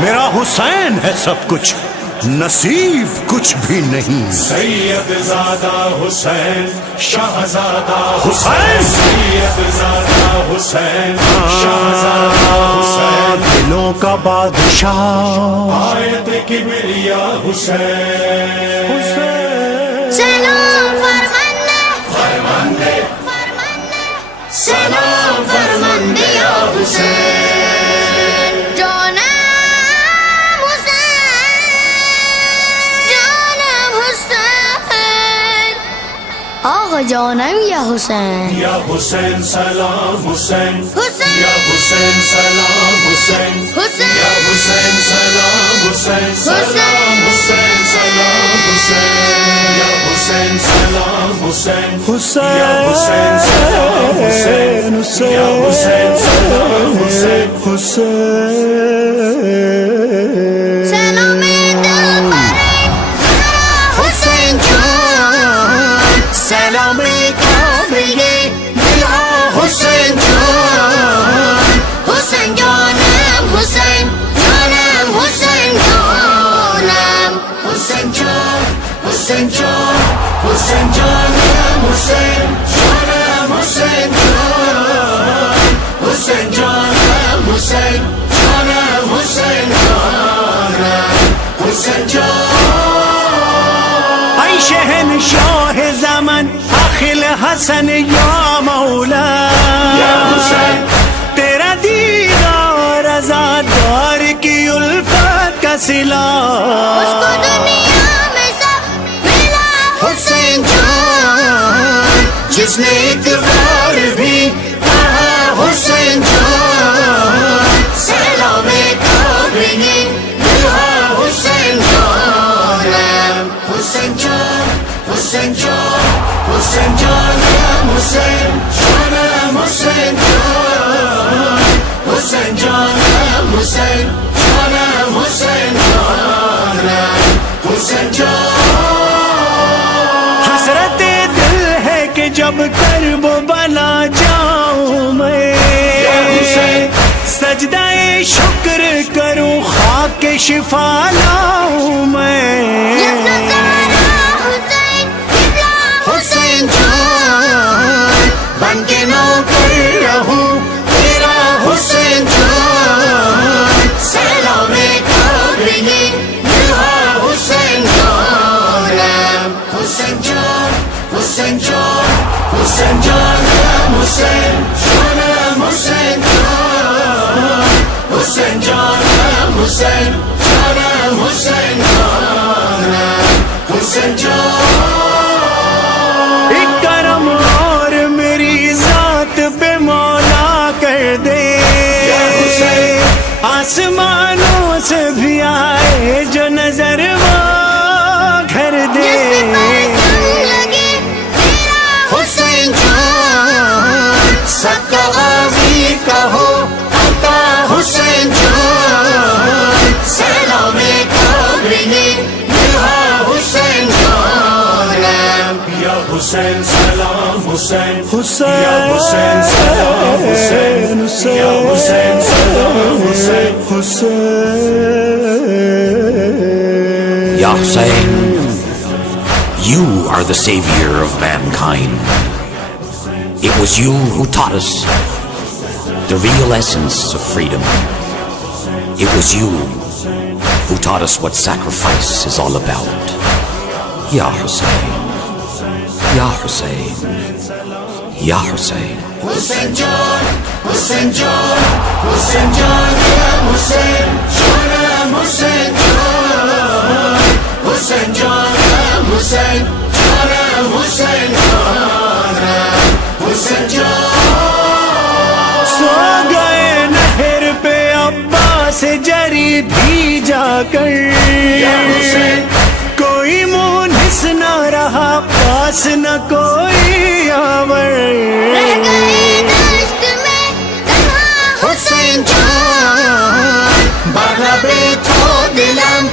میرا حسین ہے سب کچھ، نصیب کچھ بھی نہیں. سید زادہ حسین، شہزادہ حسین، سید زادہ حسین، شہزادہ حسین، دلوں کا بادشاہ آیت کبریا حسین. سلام فرماندے، سلام فرماندے یا حسین. جانم حسین، جانم حسین، آقا جانم یا حسین. یا حسین سلام حسین، حسین، یا حسین سلام حسین، حسین، یا حسین سلام حسین، سلام حسین سلام حسین، یا حسین سلام حسین، یا حسین سلام حسین، یا حسین سلام حسین. سلام دل برے حسین جان، سلام کعبے دلہا حسین جان. حسین جانم حسین، جانم حسین جانم. حسین جان، حسین جان، حسین جانم حسین، جانم حسین جان. حسین جانم حسین، جانم حسین جانم. حسین جان، ای شہنشاہ زمن اخل حسن یا مولا، یا حسین، تیرا دیدار عزادار کی الفت کا صلہ. اس کو دنیا میں سب ملا حسین جان، جس نے ایک بار بھی کہا حسین جان. سلام کعبے دلہا حسین جانم. حسین جان، حسین جان، حسین جانم حسین، جانم حسین جان. حسین جانم حسین، جانم حسین جانم. حسین جان، حسرت دل ہے کہ جب کرب و بلا جاؤں میں، سجدہ شکر کروں خاک شفا لاؤں میں. حسین جان، بن کے نوکر رہوں تیرا حسین جان. سلام کعبے دلہا حسین جانم. حسین جان، حسین جان، حسین جانم حسین، جانم حسین جان. حسین جانم حسین، جانم حسین جانم. حسین جان، ایک کرم اور میری ذات پہ مولا کر دے، آسمانوں سے بھی آئے جو نظر وہ گھر دے. حسین جان، سب کا غازی کہو عطا حسین جان. سلام کعبے دلہا حسین جانم. یا حسین سلام حسین، حسین، یا حسین سلام حسین، یا حسین سلام حسین. Ya Hussein, you are the savior of mankind. It was you who taught us the real essence of freedom. It was you who taught us what sacrifice is all about. Ya Hussein, Ya Hussein, Ya Hussein. حسین جان، حسین جان، حسین جانم حسین، جانم حسین جان. حسین جانم حسین، جانم حسین جانم. حسین جان، سو گئے نہر پہ عباس جری بھی جا کر، کوئی مونس نہ رہا پاس نہ کوئی آور. رہ گئے دشت میں تنہا حسین جان، بغل بے تو دلم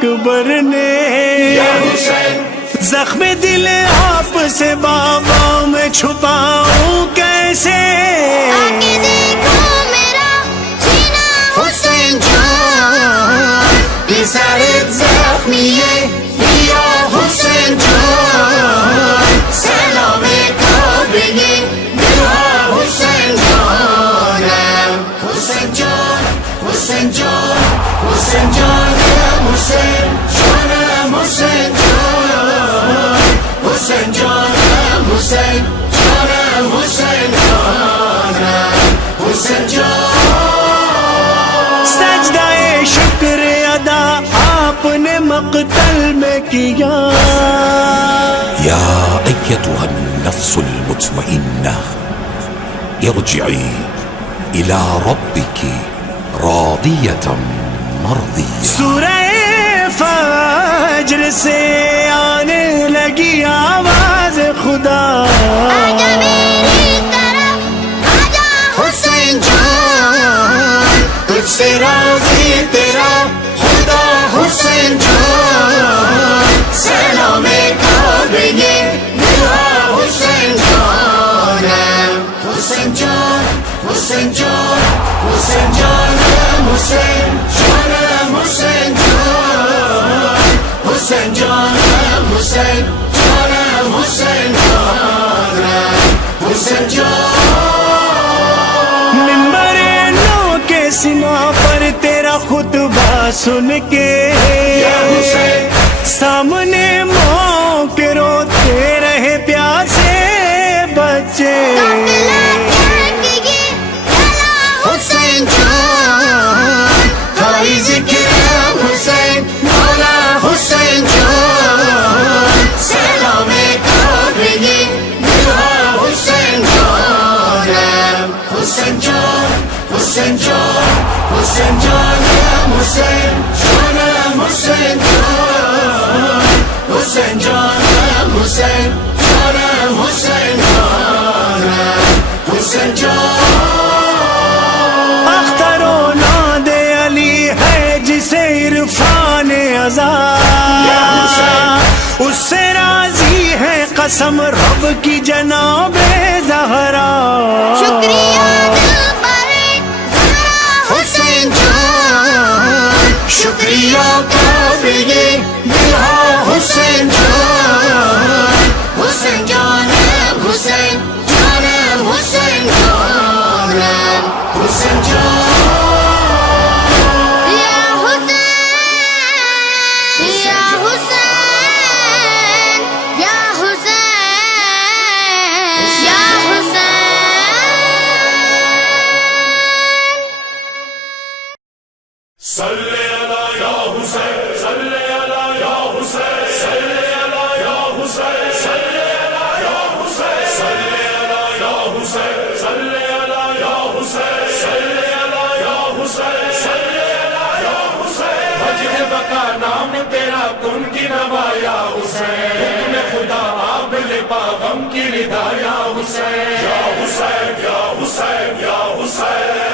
اکبر نے یا حسین زخم دل آپ سے بابا میں چھپاؤں کیسے آگے دیکھو میرا سینہ حسین جان سارے زخمی ہے یا حسین جان سلام کعبے دلہا حسین جان حسین جان حسین جان حسین جان حسین جان حسین جان حسین جان حسین جان حسین جان حسین جان سجدہ شکر ادا آپ نے مقتل میں کیا يا أيتها النفس المطمئنة ارجعي إلى ربك راضية مرضية. سورہ فجر سے آنے لگی آواز خدا آجا میری طرف آجا حسین جان تجھ سے راضی تیرا خدا حسین جان سلام کعبے دلہا حسین جان حسین جان حسین جان حسین جان حسین جان حسین جان حسین جان حسین جان حسین جان حسین جان منبر نو کے سنا پر تیرا خطبہ سن کے سامنے ماں کے روتے رہے پیاسے بچے حسین جان تھائی ذکر حسین مولا حسین جان سلام کعبے دلہا حسین جان حسین جان حسین جان حسین جان حسین جان حسین جان حسین جان حسین جان حسین جان حسین جان اختر و ناد علی ہے جسے عرفان ازا اس سے راضی ہے قسم رب کی جناب زہرا شکریہ دل برے حسین جان شکریہ کعبے دلہا حسین جان حسین جان حسین جان حسین جان حسین جان یا حسین یا حسین یا حسین یا حسین صلی علی یا حسین صلی علی یا حسین صلی علی یا حسین صلی علی یا حسین صلی علی یا حسین صلی علی یا حسین صلی علی یا حسین صلی علی یا حسین وجہ بقا نام تیرا کن کی نوا یا حسین حکم خدا آپ لے پا غم کی ردا یا حسین یا حسین یا حسین یا حسین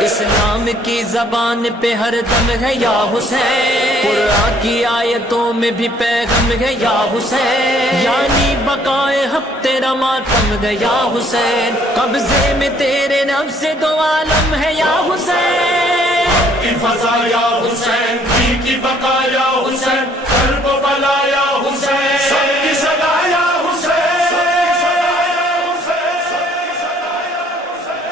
اسلام کی زبان پہ ہر دم ہے یا حسین قرآن کی آیتوں میں بھی پیغام ہے یا حسین یعنی بقائے حق تیرا ماتم ہے یا حسین قبضے میں تیرے نفس دو عالم ہے یا حسین کی فضا یا حسین جی کی بقا یا حسین قلب و بلا یا حسین سب کی صدا یا حسین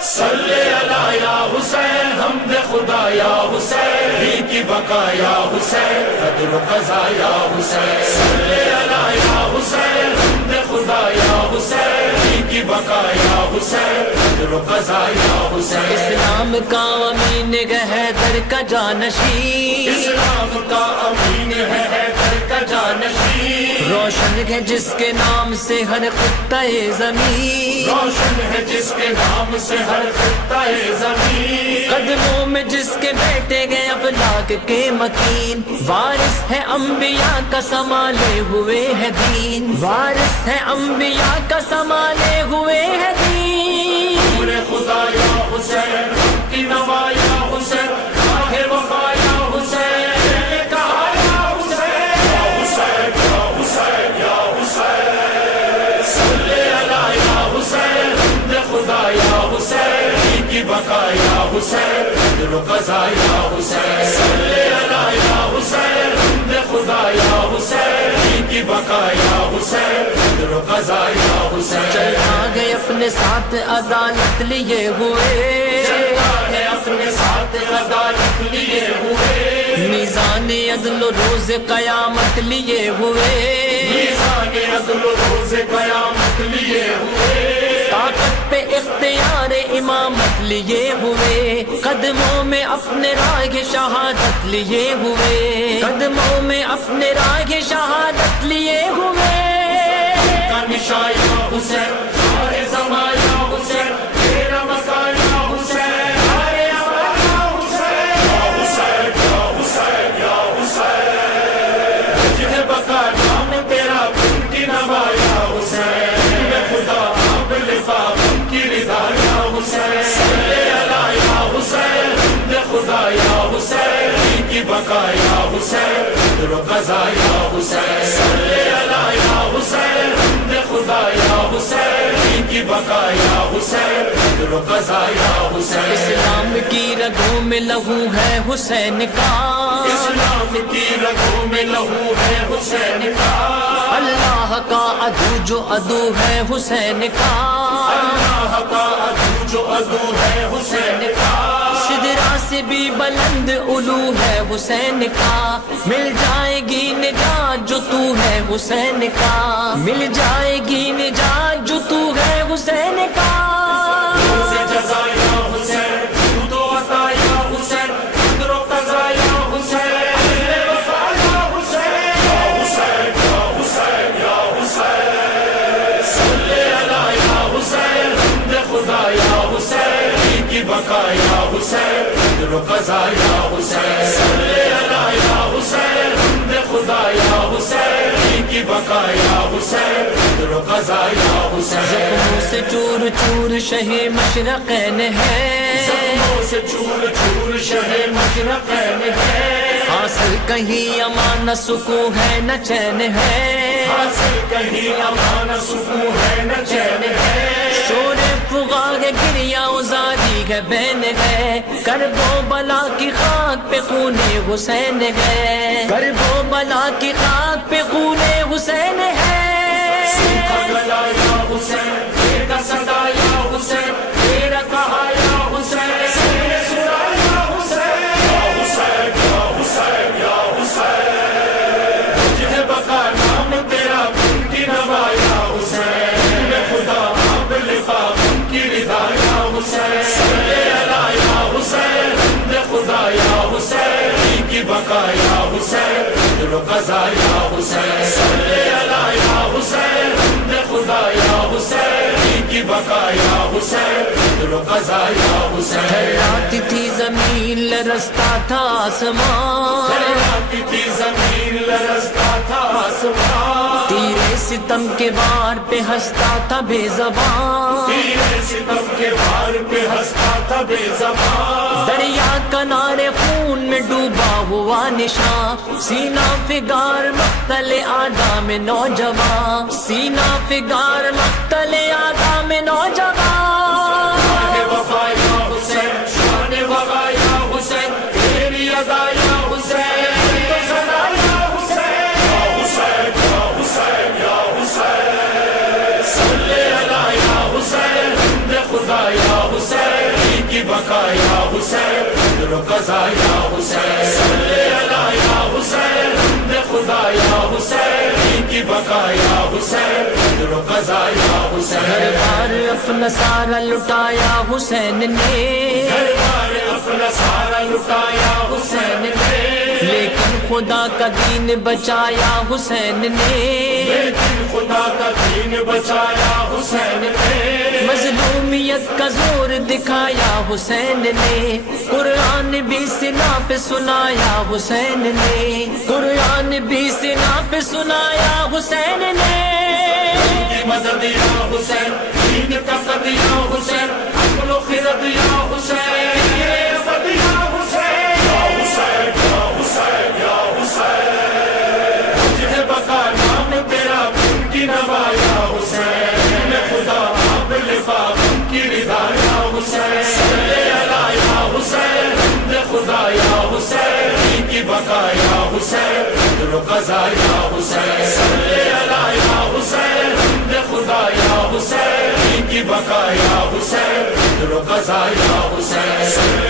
صلی علی یا حسین حمد خدا یا حسین جی کی بقا یا حسین قدر و قضا یا حسین صلی علی یا حسین حمد خدا یا حسین جی کی بقا یا حسین قدر و قضا یا حسین اسلام کا امین ہے حیدر کا جانشین اسلام کا امین ہے حیدر کا جانشین روشن ہے جس کے نام سے ہر خطہ زمین روشن ہے جس کے نام سے ہر خطہ زمین قدموں میں جس کے بیٹے گئے افلاک کے مکین وارث ہے انبیاء کا سنبھالے ہوئے ہے دین وارث ہے انبیاء کا سنبھالے ہوئے ہے دین پورے خدا یا حسین کی نوا یا حسین راہ وفا یا حسین کہا یا کی بقا یا حسین، قدر و قضا یا حسین، صلی علی یا حسین، حمد خدا یا حسین، دین کی بقا یا حسین، قدر و قضا یا حسین، چلا گئے اپنے ساتھ عدالت لیے ہوئے، چلا ہے اپنے ساتھ عدالت لیے ہوئے، میزان عدل و روز قیامت لیے ہوئے، میزان عدل و روز قیامت لیے ہوئے، طاقت پہ اختیار امامت لیے ہوئے، قدموں میں اپنے راہ شہادت لیے ہوئے، قدموں میں اپنے راہ شہادت لیے ہوئے، کا نشان یا حسین، سارے زمان یا حسین، تیرا مکان یا حسین، ہائے آباد یا حسین، یا حسین یا حسین یا حسین، جنہیں بقا نام تیرا ان کی نوا یا حسین، میں خدا اب لفاف ان کی رضا یا حسین، صلی علی یا حسین، حمد خدا یا حسین، ان کی بقا یا حسین، قدر و قضا یا حسین، صلی علی یا حسین، حمد خدا یا حسین، ان کی بقا یا حسین، قدر و قضا یا حسین، اسلام کی رگوں میں لہو ہے حسین کا، اسلام کی رگوں میں لہو ہے حسین کا، اللہ کا عدو جو عدو ہے حسین کا، اللہ کا عدو جو عدو ہے حسین کا، سدرا سے بھی بلند علو ہے حسین کا، مل جائے گی نجات جو تو ہے حسین کا، مل جائے گی نجات جو تو ہے حسین کا، سے جزا یا حسین، خود و عطا یا حسین، قدر و قضا یا حسین، وفا یا حسین، یا حسین یا حسین یا حسین، صلی علی یا حسین، حمد خدا یا حسین، دین کی بقا یا حسین، قدر و قضا یا حسین، صلی علی یا حسین، حمد خدا یا حسین، دین کی بقا یا حسین، قدر و قضا یا حسین، زخموں سے چور چور شہ مشرقین ہے، زخموں سے چور چور شہ مشرقین ہے، حاصل کہیں امان سکون ہے نہ چین ہے، حاصل کہیں امان سکون ہے نہ چین ہے، شور فغاں گریا ازاری ہے بین ہے، کرب و بلا کی خاک پہ خون حسین ہے، کرب و بلا کی خاک پہ خون حسین ہے، سوکھا گلا یا حسین، تیرا صدا یا حسین، تیرا کہا یا حسین، سینے سنا یا حسین، یا حسین یا حسین یا حسین، جنہیں بقا نام تیرا ان کی نوا یا حسین، میں خدا اب لفاف ان کی رضا یا حسین، صلی علی یا حسین، حمد خدا یا حسین، ان کی بقا یا حسین، قدر و قضا یا حسین، صلی علی یا حسین، حمد خدا یا حسین، ان کی بقا یا حسین، قدر و قضا یا حسین، تھراتی تھی زمین لرزتا تھا آسمان، تھراتی تھی زمین لرزتا تھا آسمان، تیرے ستم کے وار پہ ہنستا تھا بے زبان، تیرے ستم کے وار پہ ہنستا تھا بے زبان، دریا کنارے خون میں ڈوبا ہوا نشان، سینہ فگار مقتل آدم نوجوان، سینہ فگار مقتل آدم نوجوان، شان وفا یا حسین، شان وفا یا حسین، تیری ادا یا حسین، تو صدا یا حسین، یا حسین یا حسین یا حسین، صلی علی یا حسین، حمد خدا یا حسین، دین کی بقا یا حسین، قدر و قضا یا حسین، صلی علی یا حسین، حمد خدا یا حسین، دین کی بقا یا حسین، قدر و قضا یا حسین، ہر بار اپنا سارا لٹایا حسین نے، ہر بار اپنا سارا لٹایا حسین نے، لیکن خدا کا دین بچایا حسین نے، لیکن خدا کا دین بچایا حسین نے، مظلومیت کا زور دکھایا حسین نے، قرآن بھی سنا پہ سنایا حسین نے، قرآن بھی سنا پہ سنایا حسین نے، کی مدد یا حسین، دین کا قد یا حسین، عقل و خرد یا حسین، تیرے ابد یا حسین، یا حسین یا حسین یا حسین، جنہیں بقا نام تیرا ان کی نوا یا حسین، میں خدا اب لفاف ان کی رضا یا حسین، حسین قدر و قضا یا حسین صلی علی یا حسین حمد خدا یا حسین دین کی بقا یا حسین قدر و قضا یا حسین